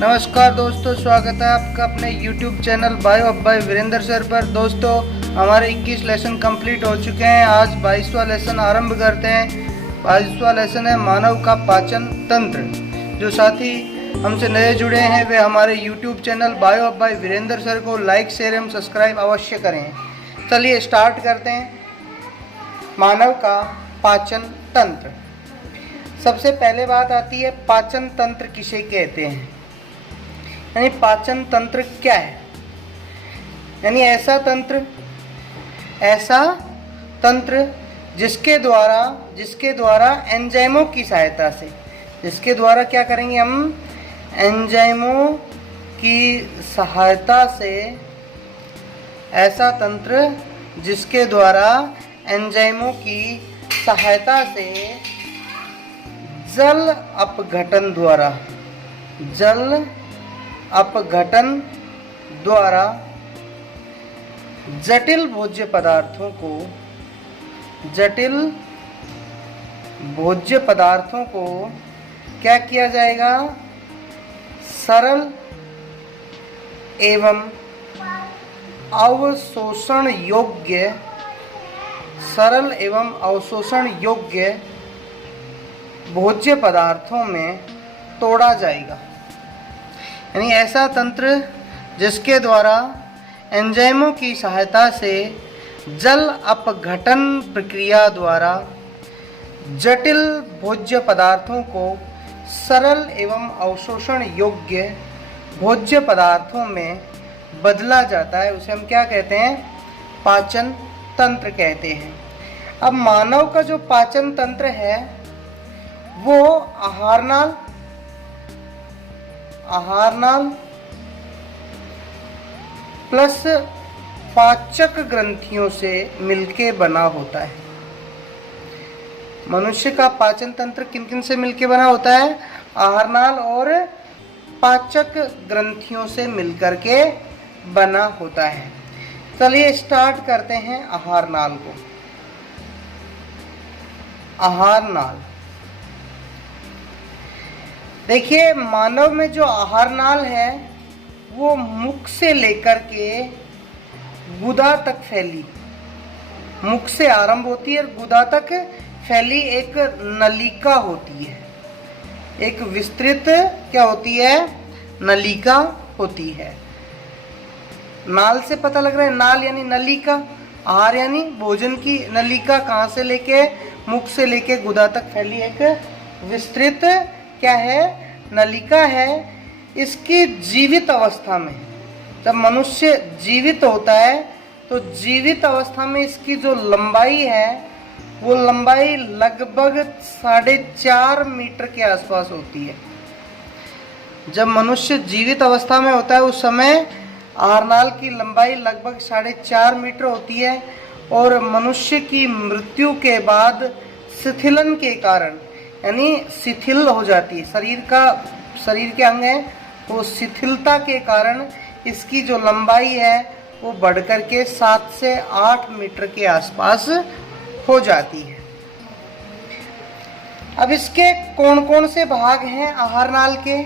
नमस्कार दोस्तों, स्वागत है आपका अपने YouTube channel bio of by Virendra sir पर। दोस्तों, हमारे 21 लेसन कंप्लीट हो चुके हैं। आज 22वां लेसन आरंभ करते हैं। 22वां लेसन है मानव का पाचन तंत्र। जो साथी हमसे नए जुड़े हैं वे हमारे YouTube channel bio of by Virendra sir को लाइक शेयर एवं सब्सक्राइब अवश्य करें। चलिए स्टार्ट करते हैं। मानव का पाचन तंत्र। सबसे पहले बात आती है पाचन तंत्र किसे कहते हैं, यानी पाचन तंत्र क्या है। यानी ऐसा तंत्र जिसके द्वारा एंजाइमों की सहायता से, जिसके द्वारा क्या करेंगे हम, एंजाइमों की सहायता से, ऐसा तंत्र जिसके द्वारा एंजाइमों की सहायता से जल अपघटन द्वारा जटिल भोज्य पदार्थों को क्या किया जाएगा, सरल एवं अवशोषण योग्य भोज्य पदार्थों में तोड़ा जाएगा। यानी ऐसा तंत्र जिसके द्वारा एंजाइमों की सहायता से जल अपघटन प्रक्रिया द्वारा जटिल भोज्य पदार्थों को सरल एवं अवशोषण योग्य भोज्य पदार्थों में बदला जाता है, उसे हम क्या कहते हैं, पाचन तंत्र कहते हैं। अब मानव का जो पाचन तंत्र है वो आहारनाल प्लस पाचक ग्रंथियों से मिलके बना होता है। मनुष्य का पाचन तंत्र किन किन से मिलके बना होता है, आहारनाल और पाचक ग्रंथियों से मिलकर के बना होता है। चलिए स्टार्ट करते हैं आहारनाल को। आहारनाल, देखिए मानव में जो आहारनाल है वो मुख से लेकर के गुदा तक फैली, मुख से आरंभ होती है और गुदा तक फैली एक नलिका होती है। एक विस्तृत क्या होती है, नलिका होती है। नाल से पता लग रहा है, नाल यानी नलिका, आहार यानी भोजन की नलिका, कहाँ से लेके, मुख से लेके गुदा तक फैली एक विस्तृत क्या है, नलिका है। इसकी जीवित अवस्था में, जब मनुष्य जीवित होता है तो जीवित अवस्था में इसकी जो लंबाई है वो लंबाई लगभग 4.5 मीटर के आसपास होती है। जब मनुष्य जीवित अवस्था में होता है उस समय आहारनाल की लंबाई लगभग 4.5 मीटर होती है, और मनुष्य की मृत्यु के बाद शिथिलन के कारण, यानी शिथिल हो जाती है, शरीर के अंग हैं, तो शिथिलता के कारण इसकी जो लंबाई है वो बढ़कर के 7 से 8 मीटर के आसपास हो जाती है। अब इसके कौन कौन से भाग हैं आहारनाल के।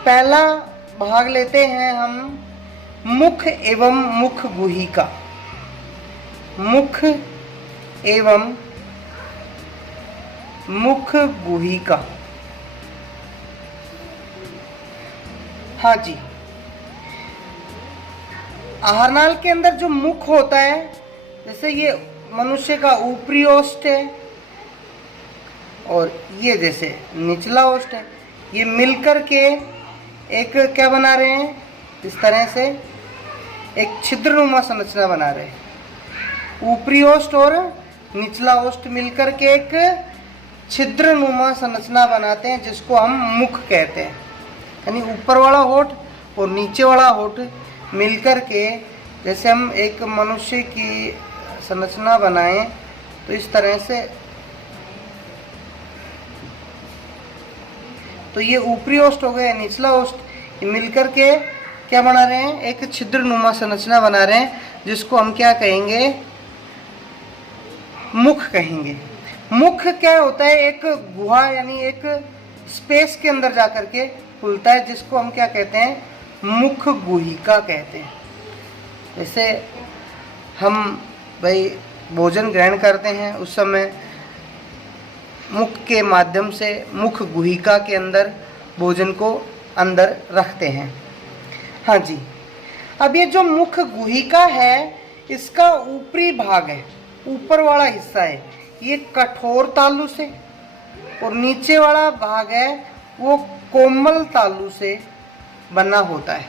पहला भाग लेते हैं हम मुख एवं मुख गुहिका। मुख एवं मुख गुहिका, हाँ जी। आहारनाल के अंदर जो मुख होता है, जैसे ये मनुष्य का ऊपरी ओष्ठ है और ये जैसे निचला ओष्ठ है, ये मिलकर के एक क्या बना रहे हैं, इस तरह से एक छिद्रनुमा संरचना बना रहे हैं। ऊपरी ओष्ठ और निचला ओष्ठ मिलकर के एक छिद्रनुमा संरचना बनाते हैं जिसको हम मुख कहते हैं। यानी ऊपर वाला होठ और नीचे वाला होठ मिलकर के, जैसे हम एक मनुष्य की संरचना बनाएं तो इस तरह से, तो ये ऊपरी ओष्ठ हो गया, निचला ओष्ठ, ये मिलकर के क्या बना रहे हैं, एक छिद्रनुमा संरचना बना रहे हैं जिसको हम क्या कहेंगे, मुख कहेंगे। मुख क्या होता है, एक गुहा यानी एक स्पेस के अंदर जाकर के खुलता है, जिसको हम क्या कहते हैं, मुख गुहिका कहते हैं। जैसे हम भाई भोजन ग्रहण करते हैं, उस समय मुख के माध्यम से मुख गुहिका के अंदर भोजन को अंदर रखते हैं। हाँ जी, अब ये जो मुख गुहिका है, इसका ऊपरी भाग है, ऊपर वाला हिस्सा है, ये कठोर तालु से, और नीचे वाला भाग है वो कोमल तालु से बना होता है।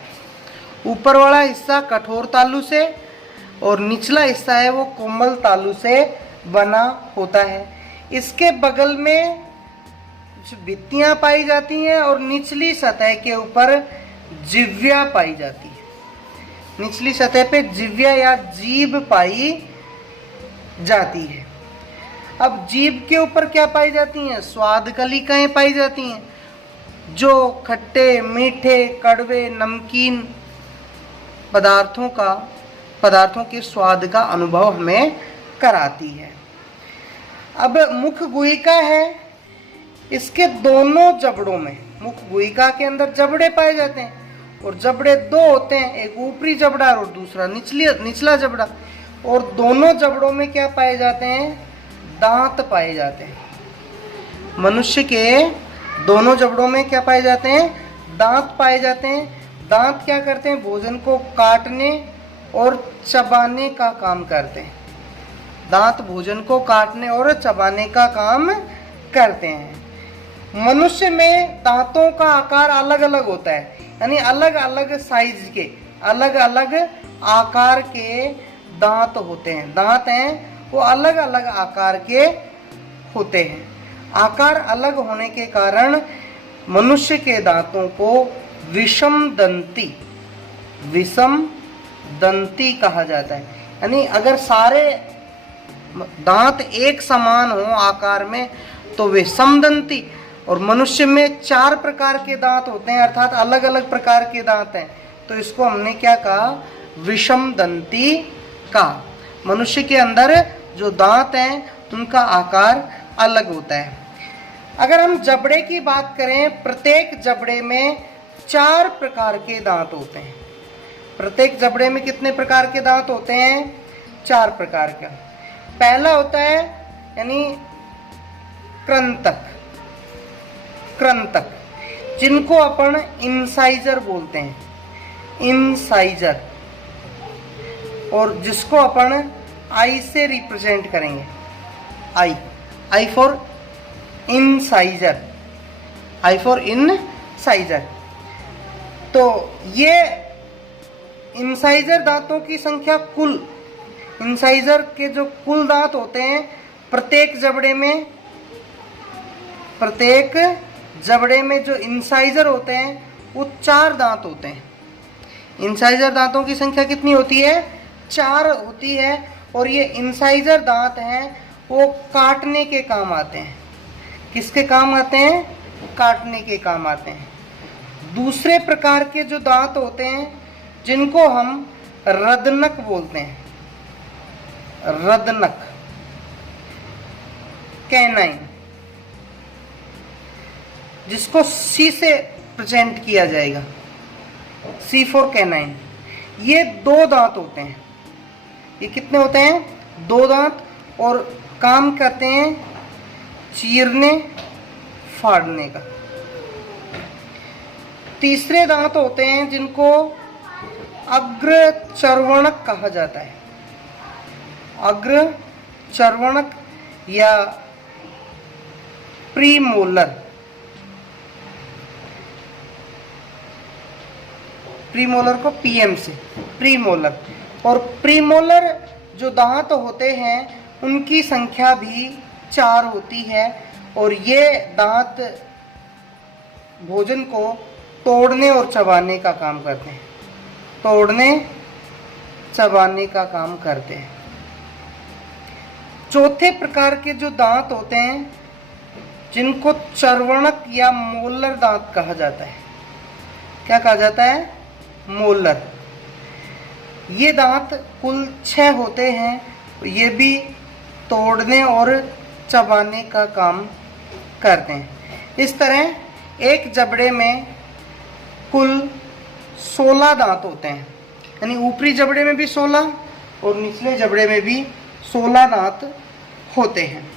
ऊपर वाला हिस्सा कठोर तालु से और निचला हिस्सा है वो कोमल तालु से बना होता है। इसके बगल में भित्तियां पाई जाती हैं और निचली सतह के ऊपर जिह्वा पाई जाती है। निचली सतह पे जिह्वा या जीभ पाई जाती है। अब जीभ के ऊपर क्या पाई जाती हैं, स्वाद कलिकाएं पाई जाती हैं, जो खट्टे मीठे कड़वे नमकीन पदार्थों के स्वाद का अनुभव हमें कराती है। अब मुख गुहिका है, इसके दोनों जबड़ों में, मुख गुहिका के अंदर जबड़े पाए जाते हैं, और जबड़े दो होते हैं, एक ऊपरी जबड़ा और दूसरा निचला जबड़ा, और दोनों जबड़ों में क्या पाए जाते हैं, दांत पाए जाते हैं। मनुष्य के दोनों जबड़ों में क्या पाए जाते हैं, दांत पाए जाते हैं। दांत क्या करते हैं, भोजन को काटने और चबाने का काम करते हैं। दांत भोजन को काटने और चबाने का काम करते हैं। मनुष्य में दांतों का आकार अलग अलग होता है, यानी अलग अलग साइज के, अलग अलग आकार के दांत होते हैं। दांत हैं वो अलग अलग आकार के होते हैं। आकार अलग होने के कारण मनुष्य के दांतों को विषम दंती कहा जाता है। यानी अगर सारे दांत एक समान हो आकार में तो वे समदंती, और मनुष्य में 4 प्रकार के दांत होते हैं, अर्थात अलग अलग प्रकार के दांत हैं, तो इसको हमने क्या कहा, विषम दंती कहा। मनुष्य के अंदर जो दांत हैं उनका आकार अलग होता है। अगर हम जबड़े की बात करें, प्रत्येक जबड़े में 4 प्रकार के दांत होते हैं। प्रत्येक जबड़े में कितने प्रकार के दांत होते हैं, 4 प्रकार का। पहला होता है यानी कृंतक, जिनको अपन इंसाइजर बोलते हैं, इंसाइजर, और जिसको अपन आई से रिप्रेजेंट करेंगे, I for incisor, I for इनसाइजर। तो ये इंसाइजर दांतों की संख्या, कुल इंसाइजर के जो कुल दांत होते हैं, प्रत्येक जबड़े में जो इंसाइजर होते हैं वो 4 दांत होते हैं। इंसाइजर दांतों की संख्या कितनी होती है, 4 होती है। और ये इंसाइजर दांत हैं वो काटने के काम आते हैं। किसके काम आते हैं, काटने के काम आते हैं। दूसरे प्रकार के जो दांत होते हैं जिनको हम रदनक बोलते हैं, रदनक, कैनाइन, जिसको सी से प्रेजेंट किया जाएगा, सी फॉर कैनाइन। ये 2 दांत होते हैं। ये कितने होते हैं, 2 दांत, और काम करते हैं चीरने फाड़ने का। तीसरे दांत होते हैं जिनको अग्रचर्वणक कहा जाता है। अग्रचर्वणक या प्रीमोलर, प्रीमोलर को पीएम से प्रीमोलर। और प्रीमोलर जो दांत होते हैं उनकी संख्या भी 4 होती है, और ये दांत भोजन को तोड़ने और चबाने का काम करते हैं, तोड़ने चबाने का काम करते हैं। चौथे प्रकार के जो दांत होते हैं जिनको चर्वणक या मोलर दांत कहा जाता है। क्या कहा जाता है, मोलर। ये दांत कुल 6 होते हैं। ये भी तोड़ने और चबाने का काम करते हैं। इस तरह एक जबड़े में कुल 16 दांत होते हैं, यानी ऊपरी जबड़े में भी 16 और निचले जबड़े में भी 16 दांत होते हैं।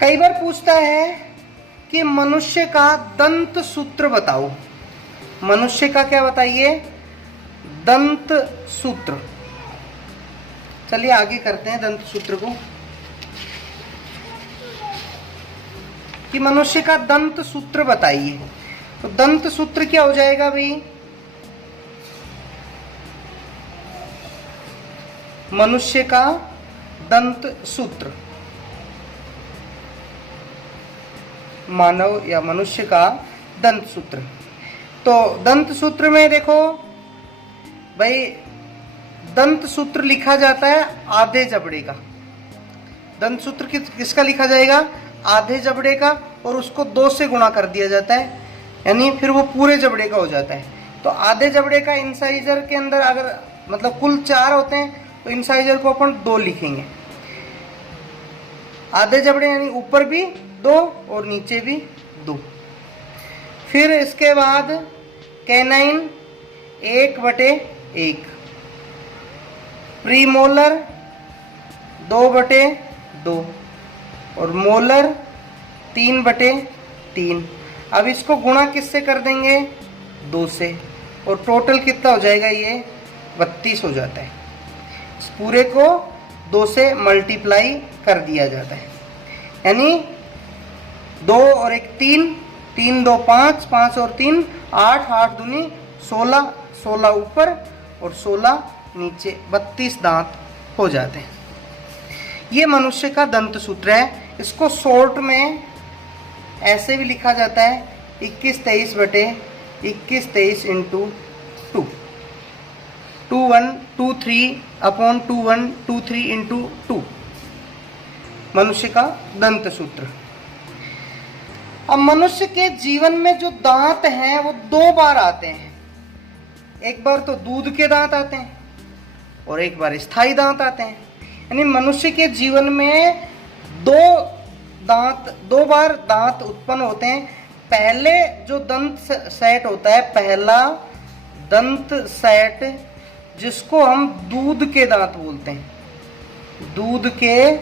कई बार पूछता है कि मनुष्य का दंत सूत्र बताओ। मनुष्य का क्या बताइए? दंत सूत्र। चलिए आगे करते हैं दंत सूत्र को, कि मनुष्य का दंत सूत्र बताइए। तो दंत सूत्र क्या हो जाएगा भाई? मनुष्य का दंत सूत्र, मानव या मनुष्य का दंत सूत्र। तो दंत सूत्र में देखो भाई, दंत सूत्र लिखा जाता है आधे जबड़े का। दंत सूत्र किसका लिखा जाएगा? आधे जबड़े का, और उसको 2 से गुणा कर दिया जाता है, यानी फिर वो पूरे जबड़े का हो जाता है। तो आधे जबड़े का इंसाइजर के अंदर अगर मतलब कुल 4 होते हैं तो इंसाइजर को अपन 2 लिखेंगे। आधे जबड़े यानी ऊपर भी 2 और नीचे भी 2। फिर इसके बाद कैनाइन 1/1, प्रीमोलर 2/2 और मोलर 3/3। अब इसको गुणा किससे कर देंगे? 2 से, और टोटल कितना हो जाएगा? ये 32 हो जाता है। इस पूरे को 2 से मल्टीप्लाई कर दिया जाता है, यानी 2 और 1 3, 3 2 5, 5 और 3 8, 8 दूनी 16, 16 ऊपर और 16 नीचे, 32 दांत हो जाते हैं। ये मनुष्य का दंत सूत्र है। इसको शॉर्ट में ऐसे भी लिखा जाता है 21-23/21-23 इंटू 2, 2123/2123 इंटू 2, मनुष्य का दंत सूत्र। अब मनुष्य के जीवन में जो दांत हैं वो 2 बार आते हैं। एक बार तो दूध के दांत आते हैं और एक बार स्थायी दांत आते हैं। यानी मनुष्य के जीवन में 2 बार दांत उत्पन्न होते हैं। पहले जो दंत सेट होता है, पहला दंत सेट, जिसको हम दूध के दांत बोलते हैं, दूध के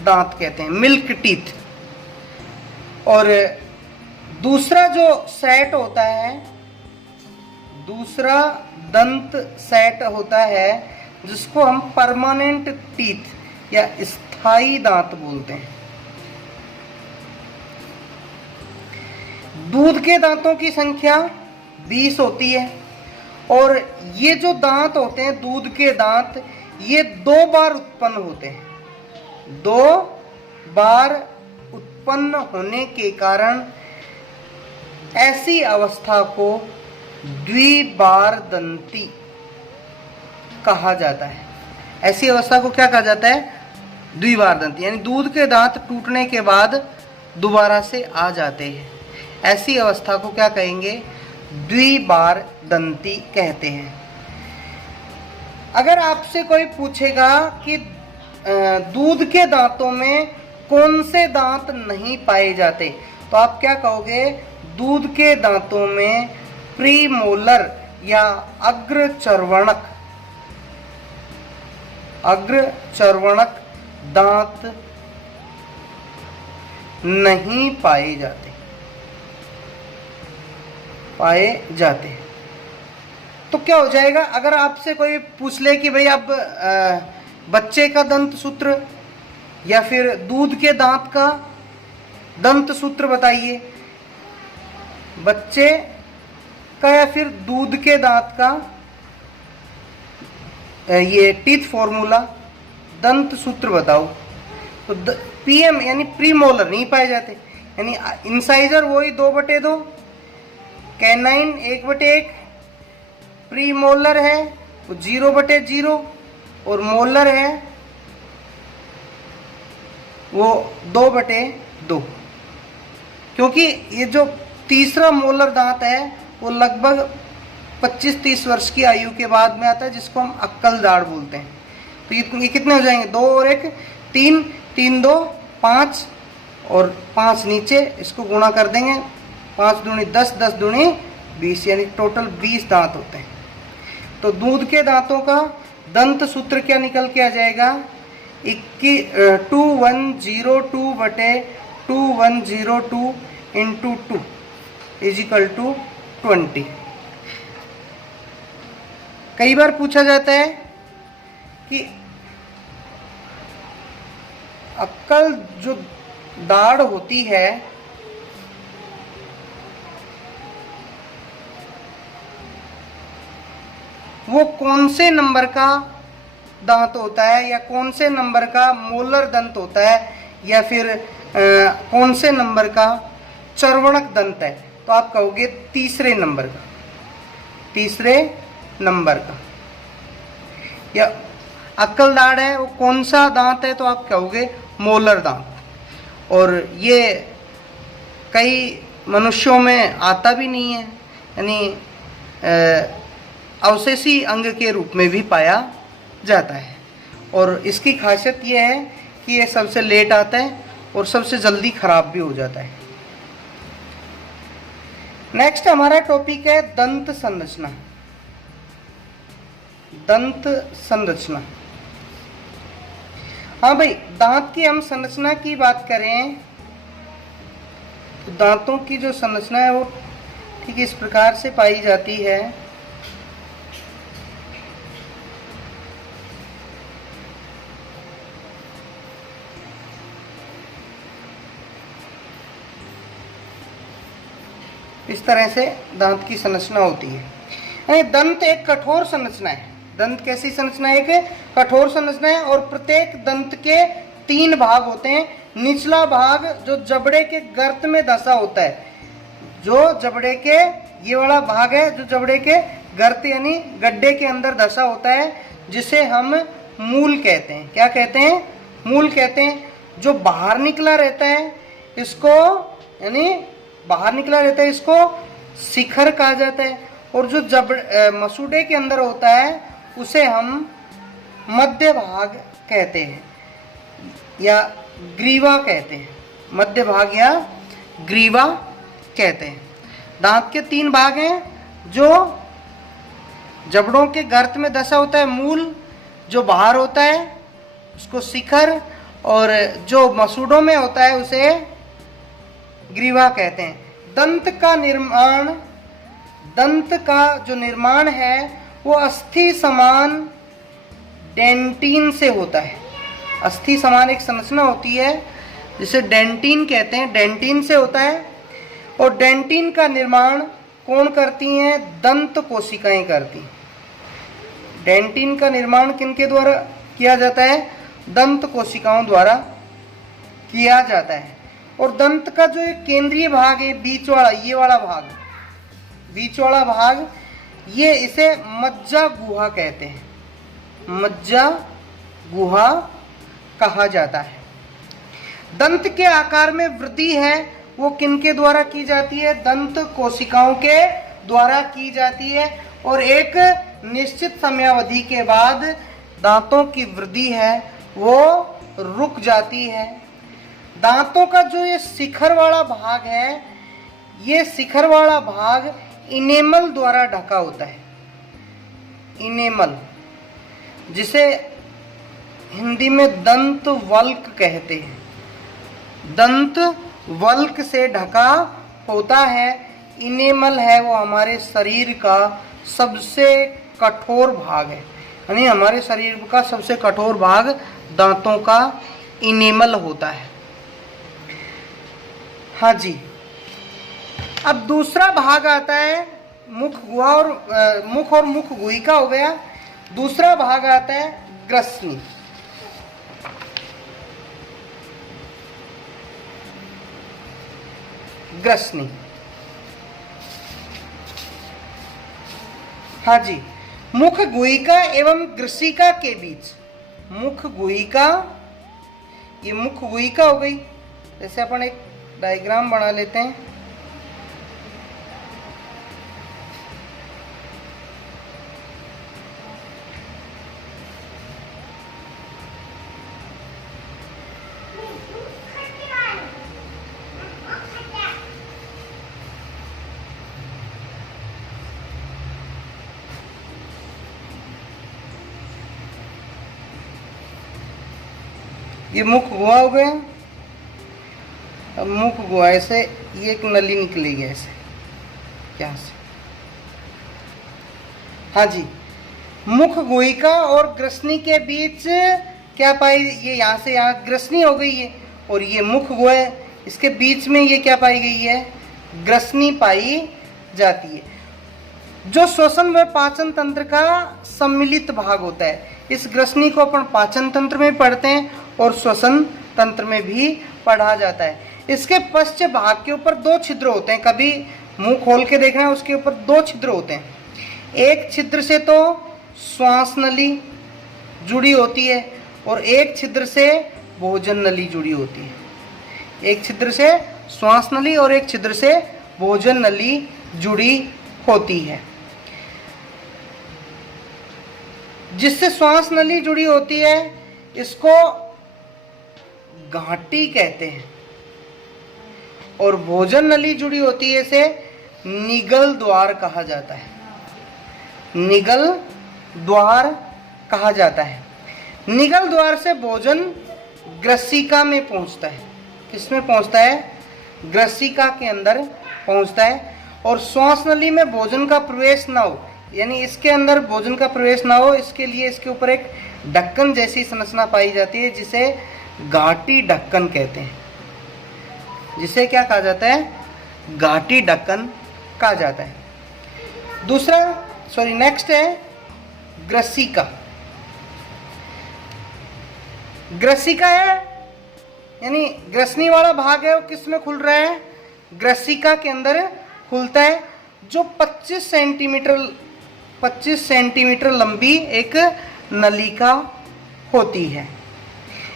दांत कहते हैं, मिल्क टीथ। और दूसरा जो सेट होता है, दूसरा दंत सेट होता है जिसको हम परमानेंट टीथ या स्थायी दांत बोलते हैं। दूध के दांतों की संख्या 20 होती है, और ये जो दांत होते हैं दूध के दांत, ये 2 बार उत्पन्न होते हैं। 2 बार उत्पन्न होने के कारण ऐसी अवस्था को द्विबार दंती कहा जाता है। ऐसी अवस्था को क्या कहा जाता है? द्विबार दंती, यानी दूध के दांत टूटने के बाद दोबारा से आ जाते हैं। ऐसी अवस्था को क्या कहेंगे? द्विबार दंती कहते हैं। अगर आपसे कोई पूछेगा कि दूध के दांतों में कौन से दांत नहीं पाए जाते, तो आप क्या कहोगे? दूध के दांतों में प्रीमोलर या अग्रचर्वणक दांत नहीं पाए जाते। तो क्या हो जाएगा? अगर आपसे कोई पूछ ले कि भाई अब बच्चे का दंत सूत्र या फिर दूध के दांत का दंत सूत्र बताइए, बच्चे का या फिर दूध के दांत का ये टीथ फॉर्मूला, दंत सूत्र बताओ, तो पीएम यानी प्रीमोलर नहीं पाए जाते। यानी इंसाइजर वही 2/2, कैनाइन 1/1, प्रीमोलर है वो 0/0 और मोलर है वो 2/2। क्योंकि ये जो तीसरा मोलर दांत है वो लगभग 25-30 वर्ष की आयु के बाद में आता है, जिसको हम अक्कल दाढ़ बोलते हैं। तो ये कितने हो जाएंगे? 2 और 1 3, 3 2 5 और 5 नीचे, इसको गुणा कर देंगे, 5 दूनी 10, 10 दूनी 20 यानी टोटल 20 दांत होते हैं। तो दूध के दांतों का दंत सूत्र क्या निकल के आ जाएगा, 2102 बटे 2102 इंटू 2 इजिकल टू 20। कई बार पूछा जाता है कि अक्कल जो दाढ़ होती है वो कौन से नंबर का दांत होता है, या कौन से नंबर का मोलर दंत होता है, या फिर कौन से नंबर का चर्वणक दंत है। तो आप कहोगे तीसरे नंबर का, तीसरे नंबर का। या अक्कल दाढ़ है वो कौन सा दांत है, तो आप कहोगे मोलर दांत। और ये कई मनुष्यों में आता भी नहीं है, यानी अवशेषी अंग के रूप में भी पाया जाता है। और इसकी खासियत यह है कि ये सबसे लेट आता है और सबसे जल्दी खराब भी हो जाता है। नेक्स्ट हमारा टॉपिक है दंत संरचना। दंत संरचना, हाँ भाई, दांत की हम संरचना की बात करें तो दांतों की जो संरचना है वो ठीक इस प्रकार से पाई जाती है। इस तरह से दांत की संरचना होती है। दंत एक कठोर संरचना है। दंत कैसी संरचना है? एक कठोर संरचना है और प्रत्येक दंत के 3 भाग होते हैं। निचला भाग जो जबड़े के गर्त में धंसा होता है, जो जबड़े के ये वाला भाग है जो जबड़े के गर्त यानी गड्ढे के अंदर धंसा होता है, जिसे हम मूल कहते हैं। क्या कहते हैं? मूल कहते हैं। जो बाहर निकला रहता है इसको, यानी बाहर निकला रहता है इसको शिखर कहा जाता है। और जो मसूड़े के अंदर होता है उसे हम मध्य भाग कहते हैं या ग्रीवा कहते हैं। मध्य भाग या ग्रीवा कहते हैं। दांत के 3 भाग हैं। जो जबड़ों के गर्त में धंसा होता है मूल, जो बाहर होता है उसको शिखर, और जो मसूड़ों में होता है उसे ग्रीवा कहते हैं। दंत का जो निर्माण है वो अस्थि समान डेंटिन से होता है। अस्थि समान एक संरचना होती है जिसे डेंटिन कहते हैं, डेंटिन से होता है। और डेंटिन का निर्माण कौन करती हैं? दंत कोशिकाएं करती हैं। डेंटिन का निर्माण किनके द्वारा किया जाता है? दंत कोशिकाओं द्वारा किया जाता है। और दंत का जो एक केंद्रीय भाग है, बीच वाला, ये वाला भाग, बीच वाला भाग, ये इसे मज्जा गुहा कहते हैं। मज्जा गुहा कहा जाता है। दंत के आकार में वृद्धि है वो किनके द्वारा की जाती है? दंत कोशिकाओं के द्वारा की जाती है। और एक निश्चित समयावधि के बाद दांतों की वृद्धि है वो रुक जाती है। दांतों का जो ये शिखर वाला भाग है, ये शिखर वाला भाग इनेमल द्वारा ढका होता है। इनेमल, जिसे हिंदी में दंत वल्क कहते हैं। दंत वल्क से ढका होता है। इनेमल है वो हमारे शरीर का सबसे कठोर भाग है, यानी हमारे शरीर का सबसे कठोर भाग दांतों का इनेमल होता है। हाँ जी। अब दूसरा भाग आता है मुख गुहा, और मुख और मुख गुहिका हो गया। दूसरा भाग आता है ग्रसनी। ग्रसनी, हाँ जी। मुख गुहिका एवं ग्रसिका के बीच, मुख गुहिका, ये मुख गुहिका हो गई। जैसे अपन एक डायग्राम बना लेते हैं। ये मुख गुहा हो गए। अब मुख गुहा से ये एक नली निकलेगी ऐसे यहाँ से। हाँ जी, मुख गुहिका और ग्रसनी के बीच क्या पाई, ये यहाँ से यहाँ ग्रसनी हो गई है और ये मुख गुहा है, इसके बीच में ये क्या पाई गई है, ग्रसनी पाई जाती है, जो श्वसन व पाचन तंत्र का सम्मिलित भाग होता है। इस ग्रसनी को अपन पाचन तंत्र में पढ़ते हैं और श्वसन तंत्र में भी पढ़ा जाता है। इसके पश्च भाग के ऊपर दो छिद्र होते हैं, कभी मुंह खोल के देखना है, उसके ऊपर दो छिद्र होते हैं। एक छिद्र से तो श्वास नली जुड़ी होती है और एक छिद्र से भोजन नली जुड़ी होती है। एक छिद्र से श्वास नली और एक छिद्र से भोजन नली जुड़ी होती है। जिससे श्वास नली जुड़ी होती है इसको घाटी कहते हैं और भोजन नली जुड़ी होती है इसे निगल द्वार कहा जाता है। निगल द्वार कहा जाता है। निगल द्वार से भोजन ग्रसिका में पहुंचता है। किसमें पहुंचता है, ग्रसिका के अंदर पहुंचता है। और श्वास नली में भोजन का प्रवेश ना हो, यानी इसके अंदर भोजन का प्रवेश ना हो, इसके लिए इसके ऊपर एक ढक्कन जैसी संरचना पाई जाती है जिसे घाटी ढक्कन कहते हैं। जिसे क्या कहा जाता है, घाटी ढक्कन कहा जाता है। नेक्स्ट है ग्रसिका। ग्रसिका है यानी ग्रसनी वाला भाग है वो किस में खुल रहा है, ग्रसिका के अंदर खुलता है, जो 25 सेंटीमीटर लंबी एक नलिका होती है।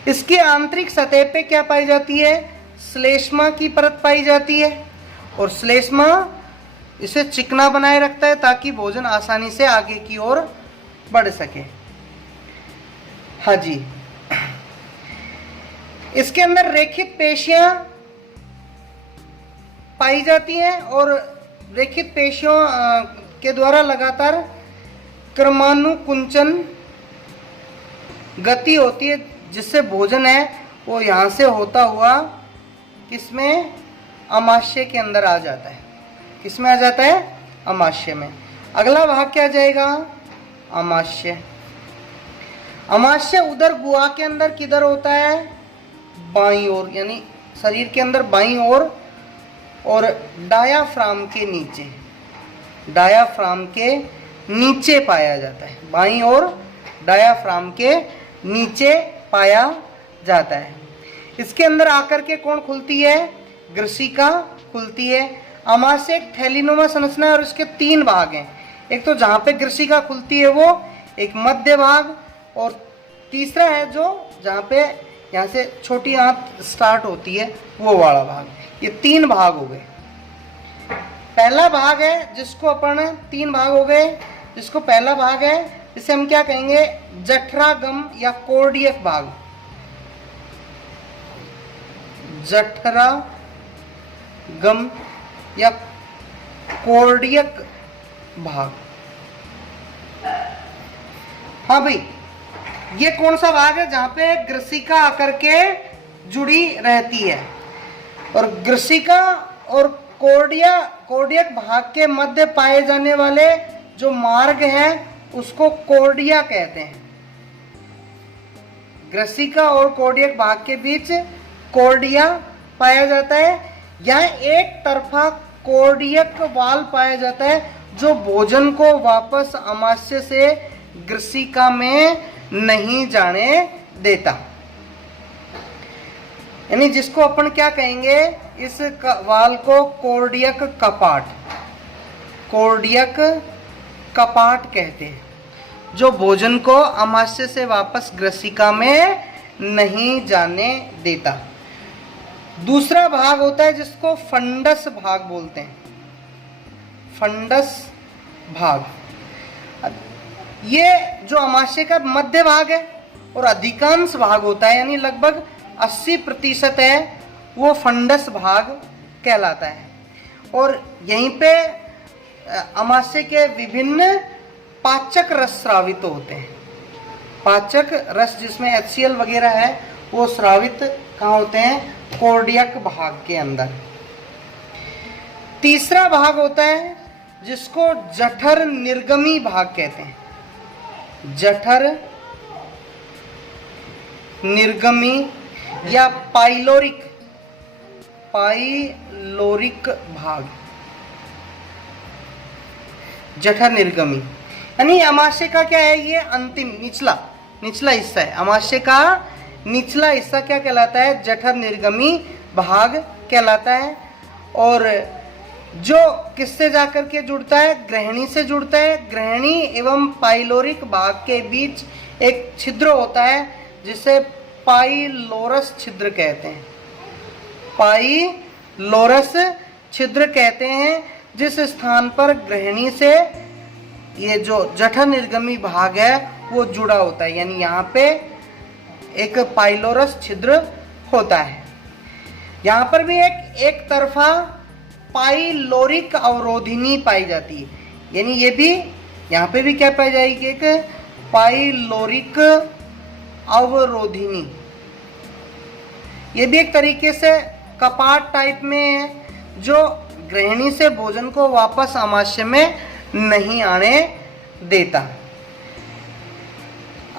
इसकी आंतरिक सतह पे क्या पाई जाती है, श्लेष्मा की परत पाई जाती है और श्लेष्मा इसे चिकना बनाए रखता है ताकि भोजन आसानी से आगे की ओर बढ़ सके। हाँ जी, इसके अंदर रेखित पेशियां पाई जाती हैं और रेखित पेशियों के द्वारा लगातार क्रमानुकुंचन गति होती है, जिससे भोजन है वो यहाँ से होता हुआ किसमें, अमाशय के अंदर आ जाता है। किसमें आ जाता है, अमाशय में। अगला भाग क्या जाएगा, अमाशय। अमाशय उदर गुहा के अंदर किधर होता है, बाईं ओर, यानी शरीर के अंदर बाईं ओर और डायाफ्राम के नीचे, डायाफ्राम के नीचे पाया जाता है। बाईं ओर डायाफ्राम के नीचे पाया जाता है। इसके अंदर आकर के कौन खुलती है, ग्रसिका खुलती है। अमाशय एक थैलीनुमा संरचना है और इसके 3 भाग हैं। एक तो जहाँ पे ग्रसिका खुलती है वो एक मध्य भाग, और तीसरा है जो जहाँ पे यहाँ से छोटी आंत स्टार्ट होती है वो वाला भाग। ये 3 भाग हो गए। पहला भाग है जिसको अपन 3 भाग हो गए, जिसको पहला भाग है जिसे हम क्या कहेंगे, जठरागम या कोर्डियक भाग। जठरागम या कोर्डियक भाग। हाँ भाई, ये कौन सा भाग है, जहां पे ग्रसिका आकर के जुड़ी रहती है। और ग्रसिका और कोर्डियक भाग के मध्य पाए जाने वाले जो मार्ग है उसको कोर्डिया कहते हैं। ग्रसिका और कोर्डियक भाग के बीच कोर्डिया पाया जाता है। यहाँ एक तरफा कोर्डियक वाल पाया जाता है जो भोजन को वापस अमाशय से ग्रसिका में नहीं जाने देता, यानी जिसको अपन क्या कहेंगे, इस वाल को कोर्डियक कपाट, कोर्डियक कपाट कहते हैं, जो भोजन को अमाशय से वापस ग्रसिका में नहीं जाने देता। दूसरा भाग होता है जिसको फंडस भाग बोलते हैं। फंडस भाग, ये जो अमाशय का मध्य भाग है और अधिकांश भाग होता है, यानी लगभग 80% है, वो फंडस भाग कहलाता है। और यहीं पे अमाशय के विभिन्न पाचक रस स्रावित होते हैं। पाचक रस जिसमें HCl वगैरह है वो स्रावित कहाँ होते हैं? कोर्डियक भाग के अंदर। तीसरा भाग होता है जिसको जठर निर्गमी भाग कहते हैं। जठर निर्गमी या पाइलोरिक भाग, जठर निर्गमी। यानी अमाशय का क्या है? ये अंतिम निचला हिस्सा है। अमाशय का निचला हिस्सा क्या कहलाता है? जठर निर्गमी भाग कहलाता है। और जो किससे जाकर के जुड़ता है? ग्रहणी से जुड़ता है। ग्रहणी एवं पाइलोरिक भाग के बीच एक छिद्र होता है जिसे पाइलोरस छिद्र कहते हैं। पाइलोरस छिद्र कहते हैं, जिस स्थान पर ग्रहणी से ये जो जठर निर्गमी भाग है वो जुड़ा होता है। यानी यहाँ पे एक पाइलोरस छिद्र होता है। यहाँ पर भी एक तरफा पाइलोरिक अवरोधिनी पाई जाती है। यानी ये भी यहाँ पे भी क्या पाई जाएगी? एक पाइलोरिक अवरोधिनी। ये भी एक तरीके से कपाट टाइप में है जो ग्रहणी से भोजन को वापस आमाशय में नहीं आने देता।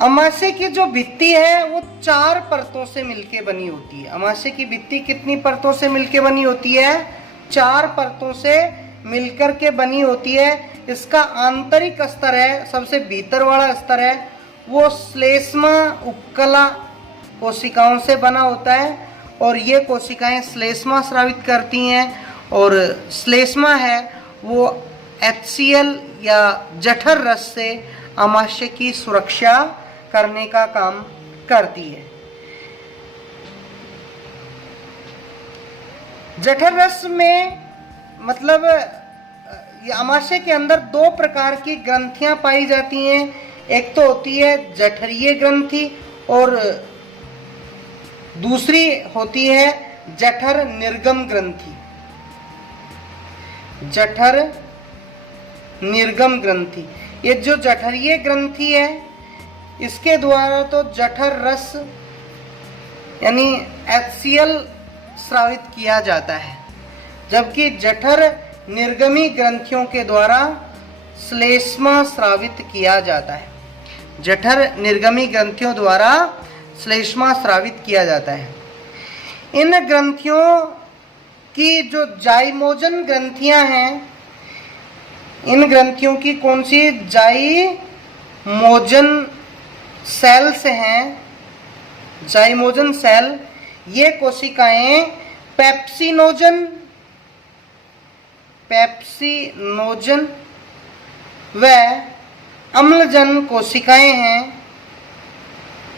आमाशय की जो भित्ति है वो 4 परतों से मिलकर बनी होती है। आमाशय की भित्ति कितनी परतों से मिलकर बनी होती है? 4 परतों से मिलकर के बनी होती है। इसका आंतरिक स्तर है, सबसे भीतर वाला स्तर है, वो श्लेष्मा उपकला कोशिकाओं से बना होता है। और ये कोशिकाएं श्लेष्मा स्रावित करती हैं। और श्लेष्मा है वो HCl या जठर रस से आमाशय की सुरक्षा करने का काम करती है। जठर रस में मतलब आमाशय के अंदर 2 प्रकार की ग्रंथियां पाई जाती हैं। एक तो होती है जठरीय ग्रंथि और दूसरी होती है जठर निर्गम ग्रंथि। जठर निर्गम ग्रंथि, ये जो जठरीय ग्रंथि है इसके द्वारा तो जठर रस यानी HCl स्रावित किया जाता है, जबकि जठर निर्गमी ग्रंथियों के द्वारा श्लेष्मा स्रावित किया जाता है। जठर निर्गमी ग्रंथियों द्वारा श्लेष्मा स्रावित किया जाता है। इन ग्रंथियों की जो जाइमोजन ग्रंथियां हैं, इन ग्रंथियों की कौन सी? जाइमोजन सेल्स हैं। जाइमोजन सेल, ये कोशिकाएं पेप्सिनोजन व अम्लजन कोशिकाएं हैं।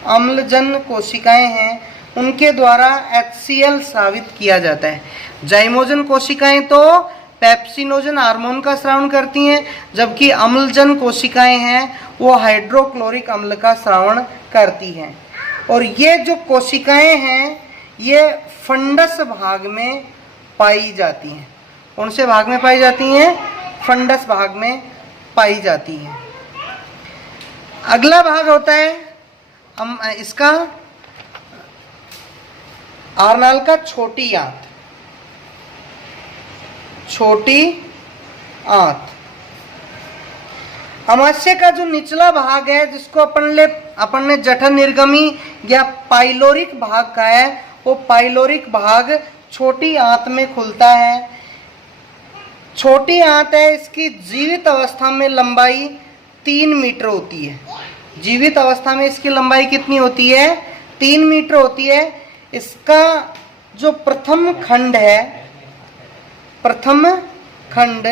अम्लजन कोशिकाएं हैं, उनके द्वारा HCl स्रावित किया जाता है। जाइमोजन कोशिकाएं तो पेप्सिनोजन हार्मोन का स्रावण करती हैं, जबकि अम्लजन कोशिकाएं हैं वो हाइड्रोक्लोरिक अम्ल का स्रावण करती हैं। और ये जो कोशिकाएं हैं ये फंडस भाग में पाई जाती हैं। कौन से भाग में पाई जाती हैं? फंडस भाग में पाई जाती हैं। अगला भाग होता है इसका आरनाल का छोटी आंत। छोटी आंत आमाशय का जो निचला भाग है जिसको अपन ने जठर निर्गमी या पाइलोरिक भाग का है, वो पाइलोरिक भाग छोटी आंत में खुलता है। छोटी आंत है, इसकी जीवित अवस्था में लंबाई 3 मीटर होती है। जीवित अवस्था में इसकी लंबाई कितनी होती है? 3 मीटर होती है। इसका जो प्रथम खंड है, प्रथम खंड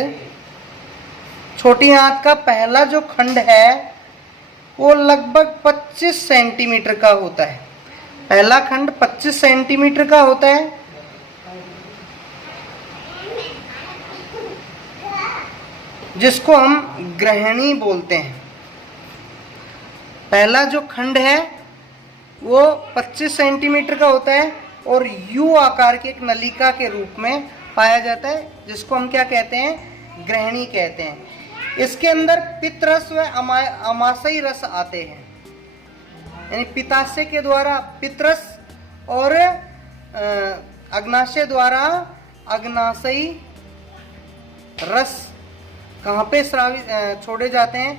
छोटी आंत का पहला जो खंड है वो लगभग 25 सेंटीमीटर का होता है। पहला खंड 25 सेंटीमीटर का होता है। जिसको हम ग्रहणी बोलते हैं। पहला जो खंड है वो 25 सेंटीमीटर का होता है और यू आकार के एक नलिका के रूप में पाया जाता है, जिसको हम क्या कहते हैं? ग्रहणी कहते हैं। इसके अंदर पित्तरस व अमाशयी रस आते हैं। यानी पित्ताशय के द्वारा पित्तरस और अग्नाशय द्वारा अग्नाशयी रस कहाँ पे स्रावित छोड़े जाते हैं?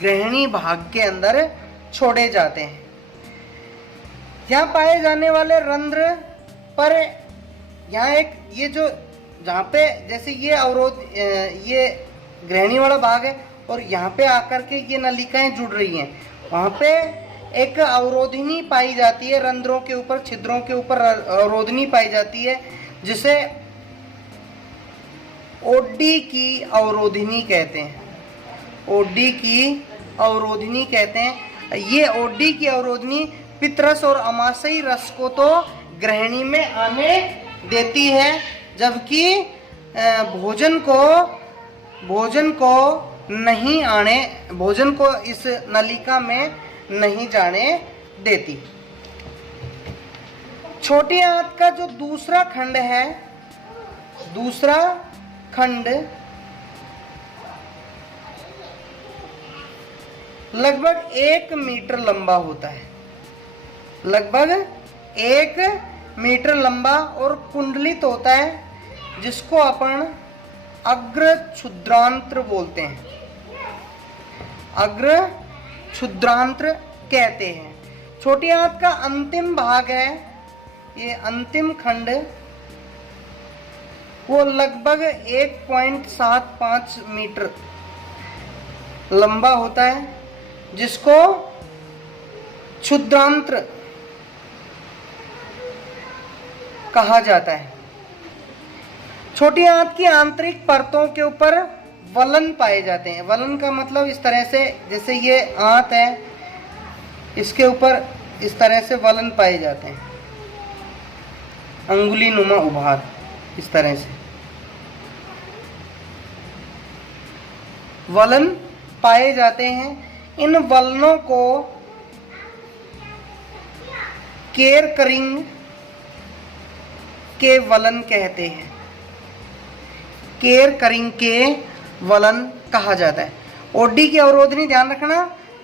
ग्रहणी भाग के अंदर छोड़े जाते हैं। यहाँ पाए जाने वाले रंध्र पर यहाँ एक ये जो जहाँ पे जैसे ये अवरोध ये ग्रहणी वाला भाग है और यहाँ पे आकर के ये नलिकाएं जुड़ रही हैं, वहाँ पे एक अवरोधिनी पाई जाती है, रंध्रों के ऊपर छिद्रों के ऊपर अवरोधिनी पाई जाती है, जिसे ओडी की अवरोधिनी कहते हैं। ओडी की अवरोधिनी कहते हैं। ये ओडी की अवरोधिनी पित्तरस और अमाशयी रस को तो ग्रहणी में आने देती है, जबकि भोजन को इस नलिका में नहीं जाने देती। छोटी आंत का जो दूसरा खंड है, दूसरा खंड लगभग 1 मीटर लंबा होता है, लगभग 1 मीटर लंबा और कुंडलित होता है, जिसको अपन अग्र क्षुद्रांत्र बोलते हैं, अग्र क्षुद्रांत्र कहते हैं। छोटी आंत का अंतिम भाग है, ये अंतिम खंड, वो लगभग 1.75 मीटर लंबा होता है, जिसको क्षुद्रांत्र कहा जाता है। छोटी आंत की आंतरिक परतों के ऊपर वलन पाए जाते हैं। वलन का मतलब इस तरह से, जैसे ये आंत है, इसके ऊपर इस तरह से वलन पाए जाते हैं, अंगुली नुमा उभार, इस तरह से वलन पाए जाते हैं। इन वलनों को केरकरिंग के वलन कहते हैं, केरकरिंग के वलन कहा जाता है। ओडी की अवरोधनी ध्यान रखना,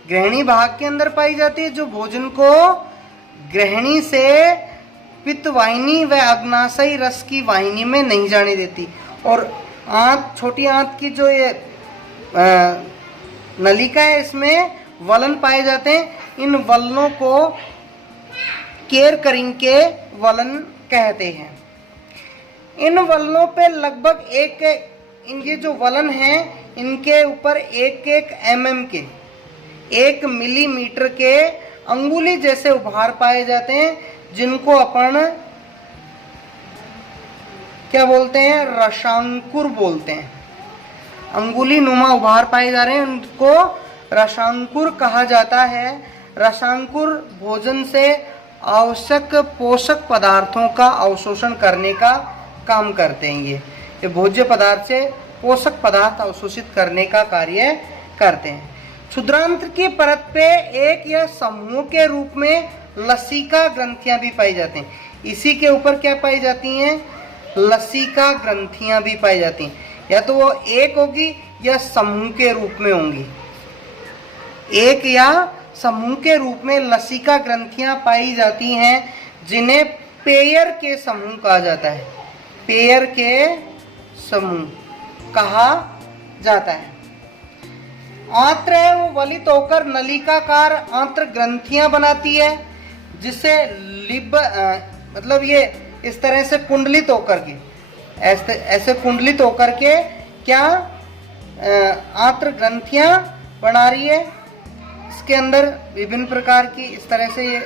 ग्रहणी भाग के अंदर पाई जाती है, जो भोजन को ग्रहणी से पित्त वाहिनी व अग्नाशयी रस की वाहिनी में नहीं जाने देती। और आंत, छोटी आंत की जो ये नलिका है, इसमें वलन पाए जाते हैं। इन वलनों को केरकरिंग के वलन कहते हैं। इन वलनों पे लगभग इनके जो वलन हैं, इनके ऊपर 1 mm के, 1 मिलीमीटर के अंगुली जैसे उभार पाए जाते हैं, जिनको अपन क्या बोलते हैं? रसांकुर बोलते हैं। अंगुली नुमा उभार पाए जा रहे हैं, उनको रसांकुर कहा जाता है। रसांकुर भोजन से आवश्यक पोषक पदार्थों का अवशोषण करने का काम करते हैं। ये भोज्य पदार्थ से पोषक पदार्थ अवशोषित करने का कार्य करते हैं। क्षुद्रांत्र की परत पे एक या समूह के रूप में लसिका ग्रंथियां भी पाई जाती हैं। इसी के ऊपर क्या पाई जाती हैं? लसिका ग्रंथियां भी पाई जाती हैं। या तो वो एक होगी या समूह के रूप में होंगी। एक या समूह के रूप में लसिका ग्रंथियां पाई जाती हैं, जिन्हें पेयर के समूह कहा जाता है। पेयर के समूह कहा जाता है। आंत्र है वो वलित होकर नलिकाकार आंत्र ग्रंथियां बनाती है, जिससे मतलब ये इस तरह से कुंडलित होकर के, ऐसे कुंडलित होकर के क्या आंत्र ग्रंथियां बना रही है। इसके अंदर विभिन्न प्रकार की इस तरह से ये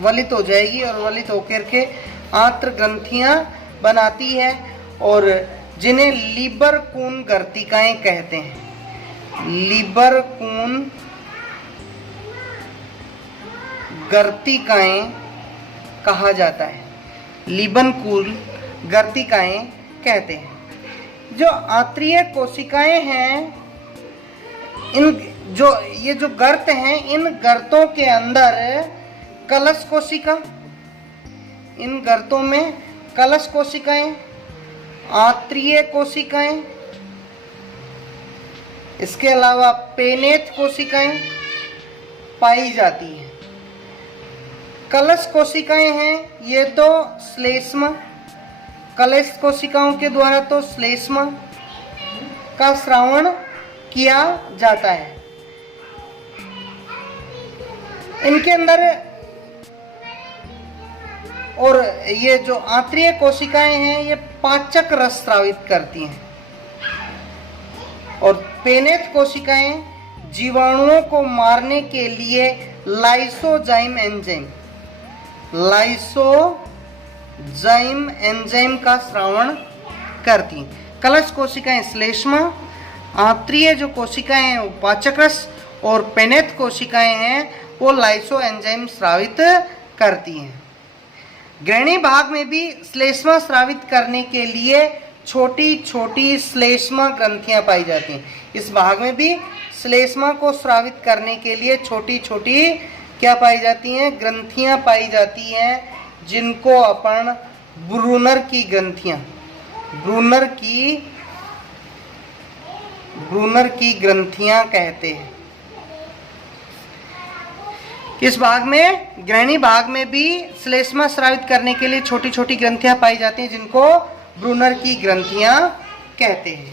वलित हो जाएगी और वलित होकर के आंत्र ग्रंथियां बनाती है, और जिन्हें लीबरकून गर्तिकाएं कहते हैं। लीबरकून गर्तिकाएं कहा जाता है। लीबनकूल गर्तिकाएं कहते हैं। जो आंतरीय कोशिकाएं हैं, ये जो गर्त हैं, इन गर्तों के अंदर कलश कोशिका, इन गर्तों में कलश कोशिकाएं, आंतरीय कोशिकाएं, इसके अलावा पेनेथ कोशिकाएं पाई जाती हैं। कलश कोशिकाएं हैं, ये तो श्लेष्मा, कलश कोशिकाओं के द्वारा तो श्लेष्मा का स्रावण किया जाता है। इनके अंदर और ये जो आंतरीय कोशिकाएं हैं ये पाचक रस स्रावित करती हैं, और पेनेत कोशिकाएं जीवाणुओं को मारने के लिए लाइसोजाइम एंजाइम का स्रावण करती हैं। कलश कोशिकाएं श्लेष्मा, आंतरीय जो कोशिकाएं हैं वो पाचक रस, और पेनेत कोशिकाएं हैं वो लाइसो एंजाइम स्रावित करती हैं। ग्रहणी भाग में भी श्लेष्मा स्रावित करने के लिए छोटी छोटी श्लेष्मा ग्रंथियां पाई जाती हैं। इस भाग में भी श्लेष्मा को स्रावित करने के लिए छोटी छोटी क्या पाई जाती हैं? ग्रंथियां पाई जाती हैं, जिनको अपन ब्रूनर की ग्रंथियां, ब्रूनर की ग्रंथियां कहते हैं। इस भाग में, ग्रहणी भाग में भी श्लेष्मा स्रावित करने के लिए छोटी छोटी ग्रंथियां पाई जाती हैं, जिनको ब्रूनर की ग्रंथियां कहते हैं।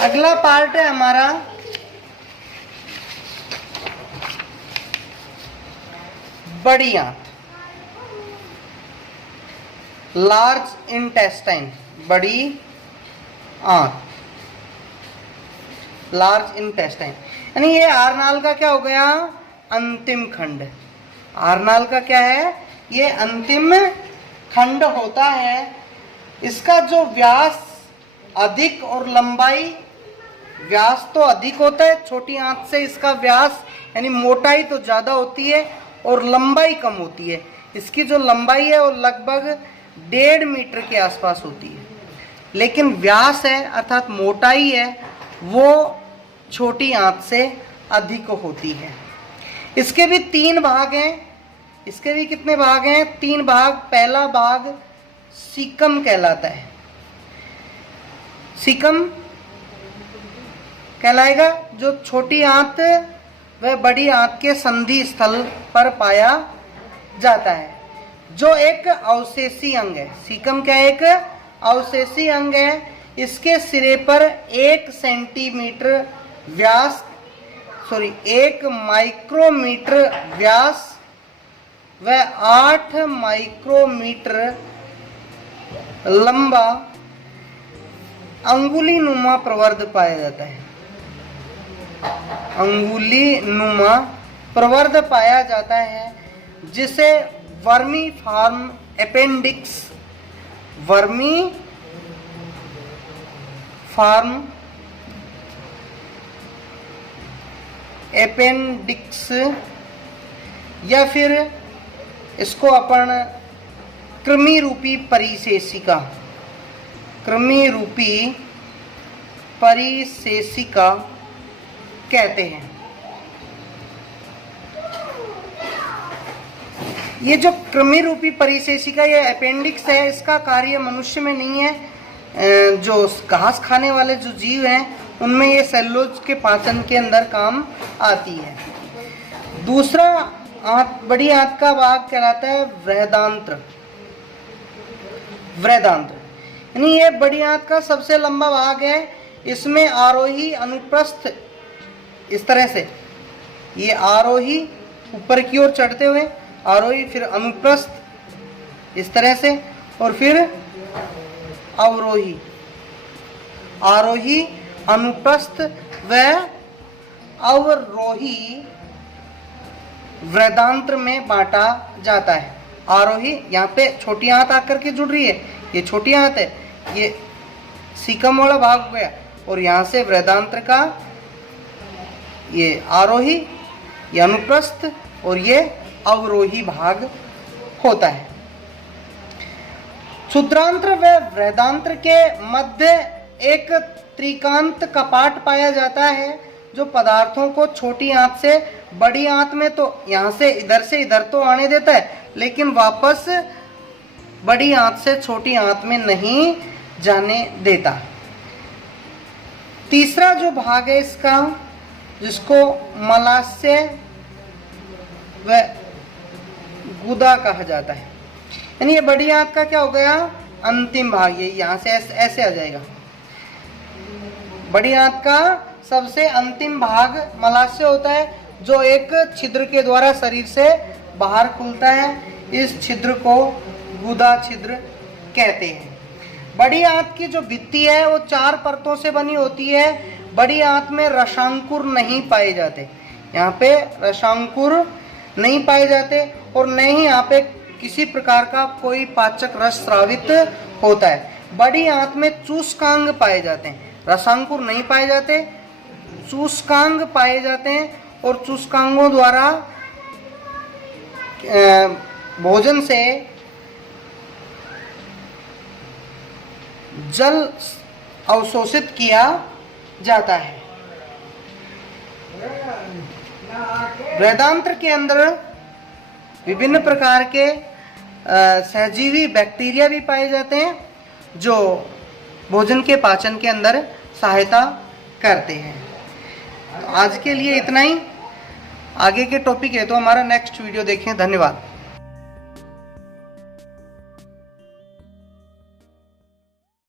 अगला पार्ट है हमारा बड़ी आंत, लार्ज इंटेस्टाइन, बड़ी आंत, लार्ज इंटेस्टाइन, यानी ये आरनाल का क्या हो गया? अंतिम खंड। आरनाल का क्या है? ये अंतिम खंड होता है। इसका जो व्यास अधिक और लंबाई, व्यास तो अधिक होता है छोटी आंत से, इसका व्यास यानी मोटाई तो ज़्यादा होती है और लंबाई कम होती है। इसकी जो लंबाई है वो लगभग 1.5 मीटर के आसपास होती है, लेकिन व्यास है अर्थात मोटाई है वो छोटी आंत से अधिक होती है। इसके भी 3 भाग हैं। इसके भी कितने भाग हैं? 3 भाग। पहला भाग सीकम कहलाता है। सीकम कहलाएगा जो छोटी आंत व बड़ी आंत के संधि स्थल पर पाया जाता है, जो एक अवशेषी अंग है। सीकम क्या एक अवशेषी अंग है। इसके सिरे पर 1 सेंटीमीटर व्यास, 1 माइक्रोमीटर व्यास व 8 माइक्रोमीटर लंबा अंगुली नुमा प्रवर्ध पाया जाता है। अंगुली नुमा प्रवर्ध पाया जाता है, जिसे vermiform appendix, vermiform appendix, या फिर इसको अपन कृमि रूपी परिशेषिका, कृमि रूपी परिशेषिका कहते हैं। ये जो कृमि रूपी परिशेषिका, ये अपेंडिक्स है, इसका कार्य मनुष्य में नहीं है। जो घास खाने वाले जो जीव हैं उनमें ये सेलुलोज के पाचन के अंदर काम आती है। दूसरा बड़ी आंत का भाग कहलाता है वृहदांत्र। वृहदांत्र यानी ये बड़ी आंत का सबसे लंबा भाग है। इसमें आरोही अनुप्रस्थ इस तरह से, ये आरोही ऊपर की ओर चढ़ते हुए आरोही, फिर अनुप्रस्थ इस तरह से, और फिर अवरोही, आरोही, अनुप्रस्थ व अवरोही वृहदांत्र में बांटा जाता है। आरोही, यहाँ पे छोटी आंत आकर के जुड़ रही है, ये छोटी आंत है, ये सीकम वाला भाग हो गया, और यहाँ से वृहदांत्र का ये आरोही, ये अनुप्रस्थ और ये अवरोही भाग होता है। क्षुद्रांत्र व वृहदांत्र के मध्य एक त्रिकांत कपाट पाया जाता है, जो पदार्थों को छोटी आंत से बड़ी आंत में तो यहाँ से इधर तो आने देता है, लेकिन वापस बड़ी आंत से छोटी आंत में नहीं जाने देता। तीसरा जो भाग है इसका, जिसको मलाशय वह गुदा कहा जाता है। यानी ये बड़ी आंत का क्या हो गया, अंतिम भाग, ये यहाँ से ऐसे आ जाएगा। बड़ी आंत का सबसे अंतिम भाग मलाशय होता है, जो एक छिद्र के द्वारा शरीर से बाहर खुलता है। इस छिद्र को गुदा छिद्र कहते हैं। बड़ी आंत की जो भित्ति है वो 4 परतों से बनी होती है। बड़ी आंत में रसांकुर नहीं पाए जाते, यहाँ पे रसांकुर नहीं पाए जाते, और न ही यहाँ पे किसी प्रकार का कोई पाचक रस स्रावित होता है। बड़ी आंत में चूस्कांग पाए जाते हैं, रसांकुर नहीं पाए जाते, चूस्कांग पाए जाते हैं, और चूस्कांगों द्वारा भोजन से जल अवशोषित किया जाता है। वेदांत्र के अंदर विभिन्न प्रकार के सहजीवी बैक्टीरिया भी पाए जाते हैं, जो भोजन के पाचन के अंदर सहायता करते हैं। तो आज के लिए इतना ही। आगे के टॉपिक है तो हमारा नेक्स्ट वीडियो देखें। धन्यवाद।